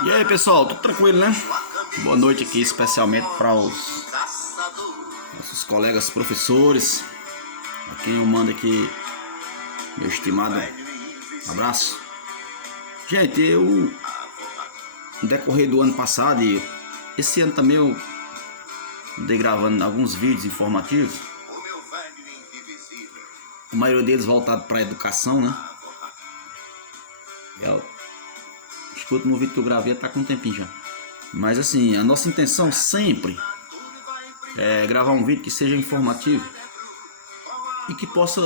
E aí pessoal, tudo tranquilo, né? Boa noite aqui especialmente para os nossos colegas professores, a quem eu mando aqui meu estimado abraço. Gente, eu no decorrer do ano passado e esse ano também eu andei gravando alguns vídeos informativos, a maioria deles voltado para a educação, né? Acho que o último vídeo que eu gravei tá com um tempinho já. Mas assim, a nossa intenção sempre é gravar um vídeo que seja informativo e que possa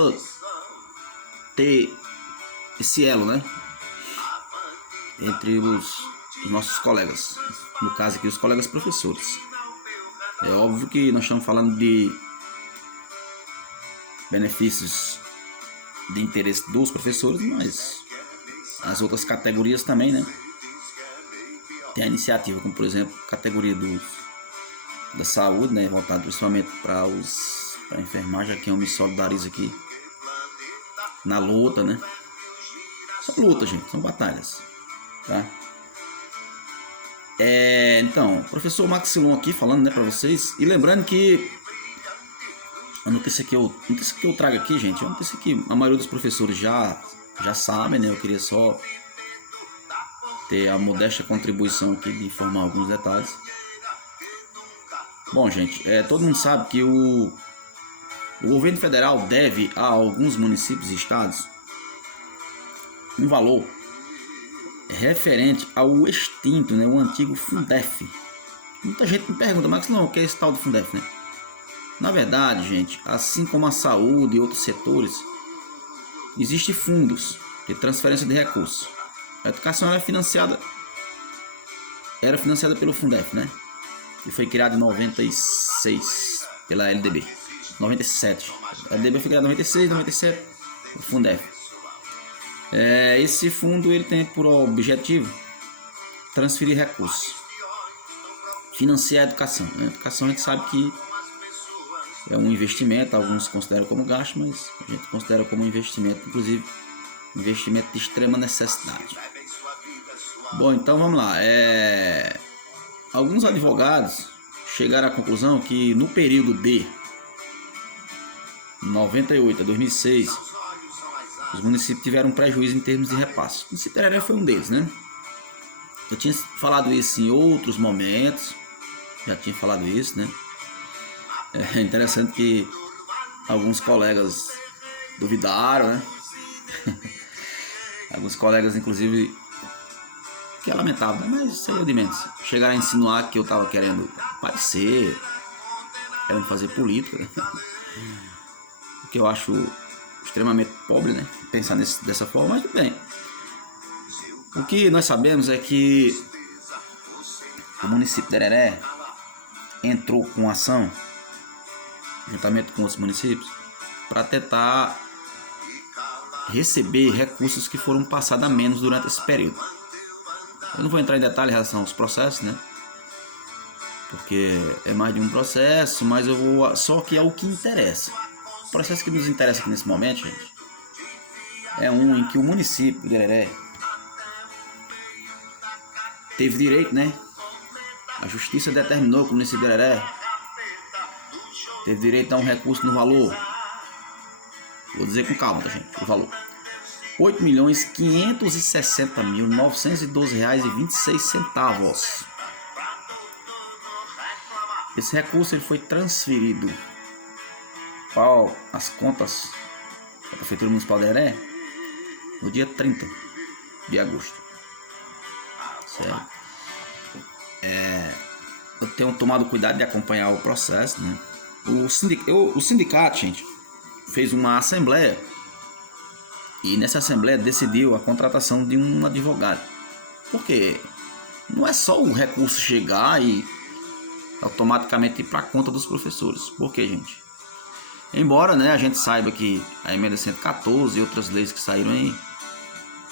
ter esse elo, né? Entre os nossos colegas. No caso aqui, os colegas professores. É óbvio que nós estamos falando de benefícios de interesse dos professores, mas as outras categorias também, né? Tem a iniciativa, como por exemplo, a categoria da saúde, né? Voltado principalmente para a enfermagem, a quem eu me solidarizo aqui na luta, né? São lutas, gente, são batalhas, tá? Então, professor Maxilon aqui falando, né, para vocês, e lembrando que a notícia que eu trago aqui, gente, é uma notícia que a maioria dos professores já sabem, né? Eu queria só ter a modesta contribuição aqui de informar alguns detalhes. Bom, gente, todo mundo sabe que o governo federal deve a alguns municípios e estados um valor referente ao extinto, né, o antigo Fundef. Muita gente me pergunta, mas não, o que é esse tal do Fundef, né? Na verdade, gente, assim como a saúde e outros setores, existem fundos de transferência de recursos. A educação era financiada pelo Fundef, né? E foi criado em 96 pela LDB. 97. A LDB foi criada em 96, 97, o Fundef. Esse fundo ele tem por objetivo transferir recursos, financiar a educação. A educação a gente sabe que é um investimento, alguns consideram como gasto, mas a gente considera como investimento, inclusive investimento de extrema necessidade. Bom, então vamos lá. Alguns advogados chegaram à conclusão que no período de 98 a 2006, os municípios tiveram um prejuízo em termos de repasse. O município de Tereré foi um deles, né? Eu tinha falado isso em outros momentos, já tinha falado isso, né? É interessante que alguns colegas duvidaram, né? Alguns colegas, inclusive, que é lamentável, né? Mas isso aí é de menos. Chegaram a insinuar que eu estava querendo aparecer, querendo fazer política, né? O que eu acho extremamente pobre, né? Pensar dessa forma, mas tudo bem. O que nós sabemos é que o município de Tereré entrou com ação, juntamente com outros municípios, para tentar receber recursos que foram passados a menos durante esse período. Eu não vou entrar em detalhe em relação aos processos, né? Porque é mais de um processo, mas eu vou só que é o que interessa. O processo que nos interessa aqui nesse momento, gente, é um em que o município de Tereré teve direito, né? A justiça determinou que o município de Tereré teve direito a um recurso no valor, vou dizer com calma, tá, gente? O valor R$8.560.912,26. Esse recurso ele foi transferido para as contas da Prefeitura Municipal de Tereré no dia 30 de agosto. Certo? Eu tenho tomado cuidado de acompanhar o processo, né? O sindicato, gente, fez uma assembleia e nessa assembleia decidiu a contratação de um advogado. Porque não é só o recurso chegar e automaticamente ir para a conta dos professores. Por quê, gente? Embora, né, a gente saiba que a emenda 114 e outras leis que saíram aí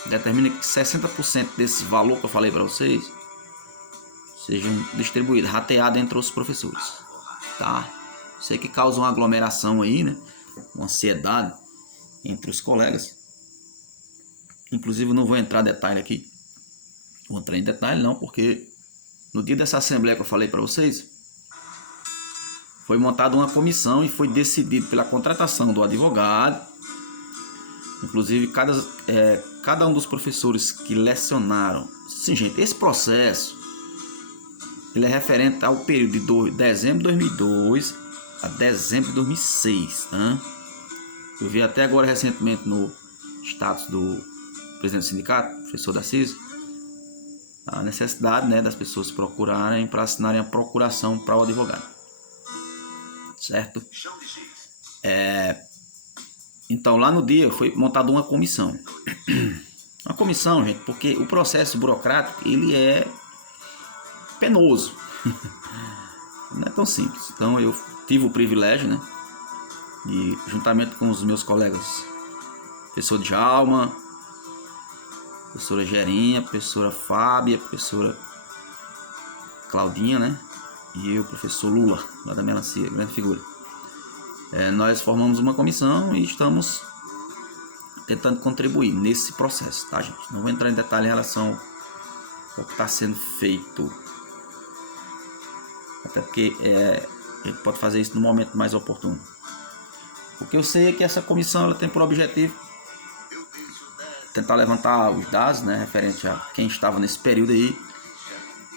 determina que 60% desse valor que eu falei para vocês sejam distribuídos, rateados entre os professores, tá? Sei que causa uma aglomeração aí, né? Uma ansiedade entre os colegas. Inclusive, não vou entrar em detalhe aqui. Vou entrar em detalhe não, porque no dia dessa assembleia que eu falei para vocês, foi montada uma comissão e foi decidido pela contratação do advogado. Inclusive, cada um dos professores que lecionaram. Sim, gente, esse processo ele é referente ao período de dezembro de 2002 a dezembro de 2006. Tá? Eu vi até agora recentemente no status do presidente do sindicato, professor Darcísio, a necessidade, né, das pessoas procurarem para assinarem a procuração para o advogado. Certo? Então, lá no dia foi montada uma comissão. Uma comissão, gente, porque o processo burocrático, ele é penoso. Não é tão simples. Então, eu tive o privilégio, né, de, juntamente com os meus colegas, professor Djalma, professora Gerinha, professora Fábia, professora Claudinha, né, e o professor Lula, lá da Melancia, grande figura. Nós formamos uma comissão e estamos tentando contribuir nesse processo, tá, gente? Não vou entrar em detalhe em relação ao que está sendo feito, até porque a gente pode fazer isso no momento mais oportuno. O que eu sei é que essa comissão ela tem por objetivo tentar levantar os dados, né, referente a quem estava nesse período aí,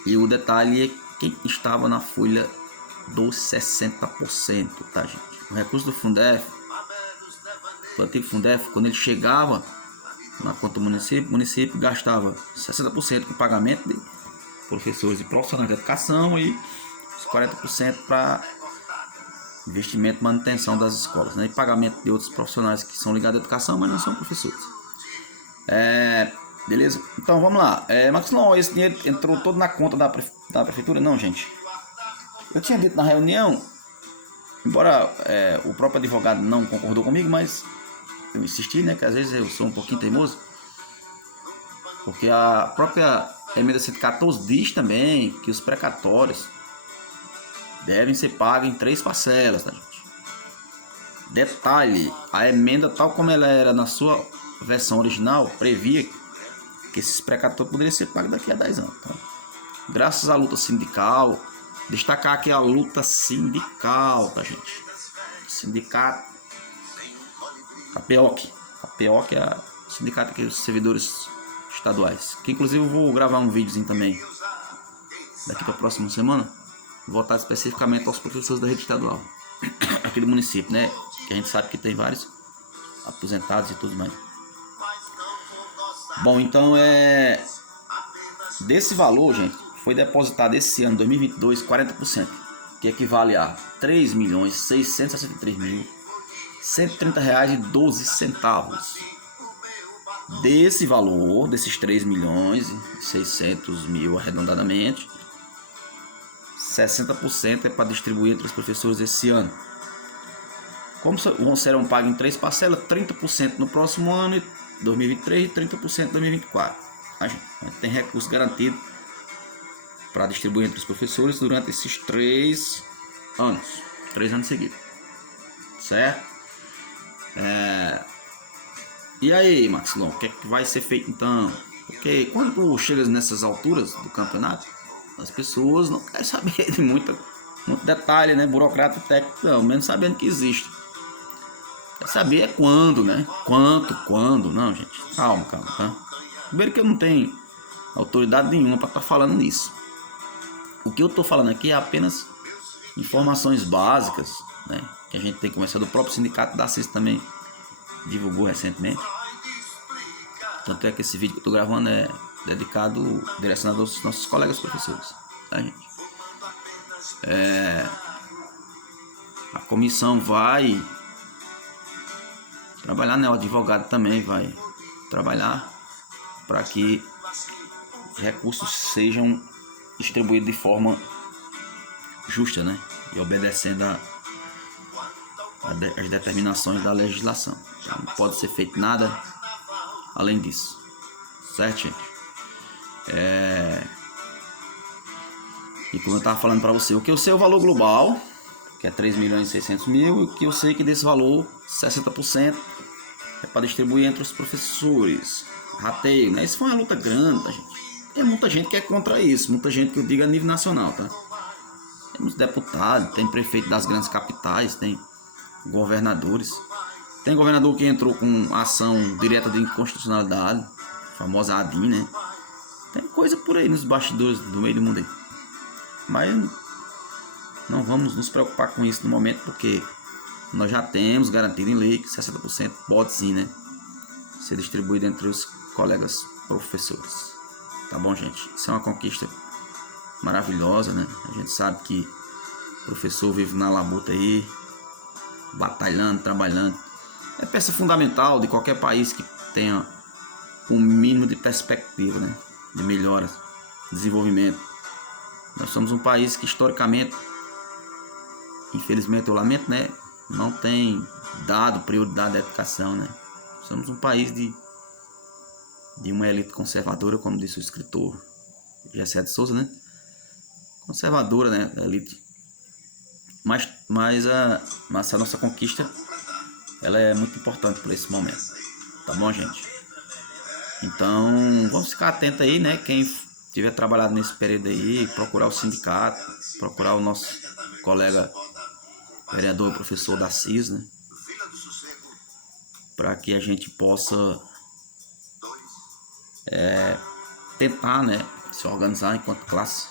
e o detalhe é quem estava na folha dos 60%, tá, gente? O recurso do Fundef, o antigo Fundef, quando ele chegava na conta do município, o município gastava 60% com pagamento de professores e profissionais de educação e os 40% para investimento e manutenção das escolas, né? E pagamento de outros profissionais que são ligados à educação, mas não são professores. Beleza? Então vamos lá. Maxilon, esse dinheiro entrou todo na conta da prefeitura? Não, gente. Eu tinha dito na reunião, embora o próprio advogado não concordou comigo, mas eu insisti, né, que às vezes eu sou um pouquinho teimoso, porque a própria emenda 114 diz também que os precatórios devem ser pagos em 3 parcelas, tá, gente? Detalhe, a emenda tal como ela era na sua versão original, previa que esses precatórios poderiam ser pagos daqui a 10 anos. Tá? Graças à luta sindical, destacar aqui a luta sindical, tá, gente? Sindicato, a PEOC é o sindicato aqui dos servidores estaduais, que inclusive eu vou gravar um videozinho também daqui para a próxima semana, voltado especificamente aos professores da rede estadual aqui do município, né? Que a gente sabe que tem vários aposentados e tudo mais. Bom, então desse valor, gente, foi depositado esse ano, 2022, 40%, que equivale a R$ 3.663.130,12. Desse valor, desses 3.600.000 arredondadamente, 60% é para distribuir entre os professores esse ano. Como serão pagos em 3 parcelas, 30% no próximo ano, 2023, e 30% em 2024. A gente tem recurso garantido para distribuir entre os professores durante esses 3 anos seguidos, certo? E aí, Maxilon, o que é que vai ser feito então? Porque quando chega nessas alturas do campeonato, as pessoas não querem saber de muito detalhe, né? Burocrata técnico, não, menos sabendo que existe. Quer saber é quando, né? Quando? Não, gente, calma, tá? Primeiro que eu não tenho autoridade nenhuma para estar falando nisso. O que eu estou falando aqui é apenas informações básicas, né? Que a gente tem começado, o próprio sindicato da CIS também divulgou recentemente. Tanto é que esse vídeo que eu estou gravando é dedicado, direcionado aos nossos colegas professores, tá, gente? A comissão vai trabalhar, né? O advogado também vai trabalhar para que os recursos sejam distribuídos de forma justa, né? E obedecendo as determinações da legislação. Então, não pode ser feito nada além disso, certo, gente? E como eu estava falando para você, o que eu sei é o valor global, que é 3.600.000, e o que eu sei que desse valor, 60% é para distribuir entre os professores. Rateio, né? Isso foi uma luta grande, tá, gente? tem muita gente que é contra isso, muita gente que eu digo a nível nacional, tá? Temos deputados, tem prefeito das grandes capitais, tem governadores. Tem governador que entrou com ação direta de inconstitucionalidade, famosa ADIM, né? Tem coisa por aí nos bastidores do meio do mundo aí. Mas não vamos nos preocupar com isso no momento, porque nós já temos garantido em lei que 60% pode sim, né, ser distribuído entre os colegas professores. Tá bom, gente? Isso é uma conquista maravilhosa, né? A gente sabe que o professor vive na labuta aí, batalhando, trabalhando. É peça fundamental de qualquer país que tenha um mínimo de perspectiva, né, de melhora, desenvolvimento. Nós somos um país que historicamente, infelizmente eu lamento, né, não tem dado prioridade à educação, né? Somos um país de uma elite conservadora, como disse o escritor Gessé de Souza, né? Conservadora, né, a elite. Mas essa nossa conquista, ela é muito importante para esse momento. Tá bom, gente? Então, vamos ficar atento aí, né? Quem tiver trabalhado nesse período aí, procurar o sindicato, procurar o nosso colega vereador, professor da CIS, né? Para que a gente possa tentar, né, se organizar enquanto classe,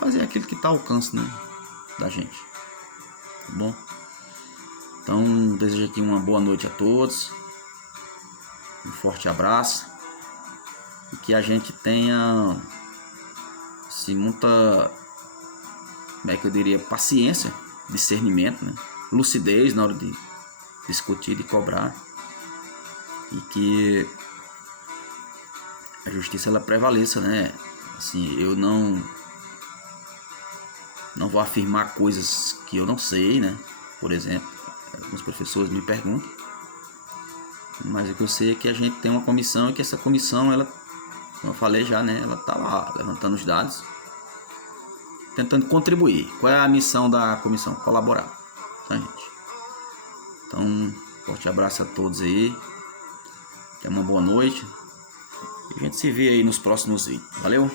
fazer aquilo que está ao alcance, né, da gente. Tá bom? Então, desejo aqui uma boa noite a todos, um forte abraço, e que a gente tenha assim, muita, como é que eu diria, paciência, discernimento, né, lucidez na hora de discutir, de cobrar, e que a justiça ela prevaleça, né? Assim, eu não vou afirmar coisas que eu não sei, né? Por exemplo, alguns professores me perguntam, mas o que eu sei é que a gente tem uma comissão e que essa comissão, ela, como eu falei já, né? Ela tá lá levantando os dados, tentando contribuir. Qual é a missão da comissão? Colaborar, tá, gente? Então, forte abraço a todos aí. Tenha uma boa noite. E a gente se vê aí nos próximos vídeos. Valeu?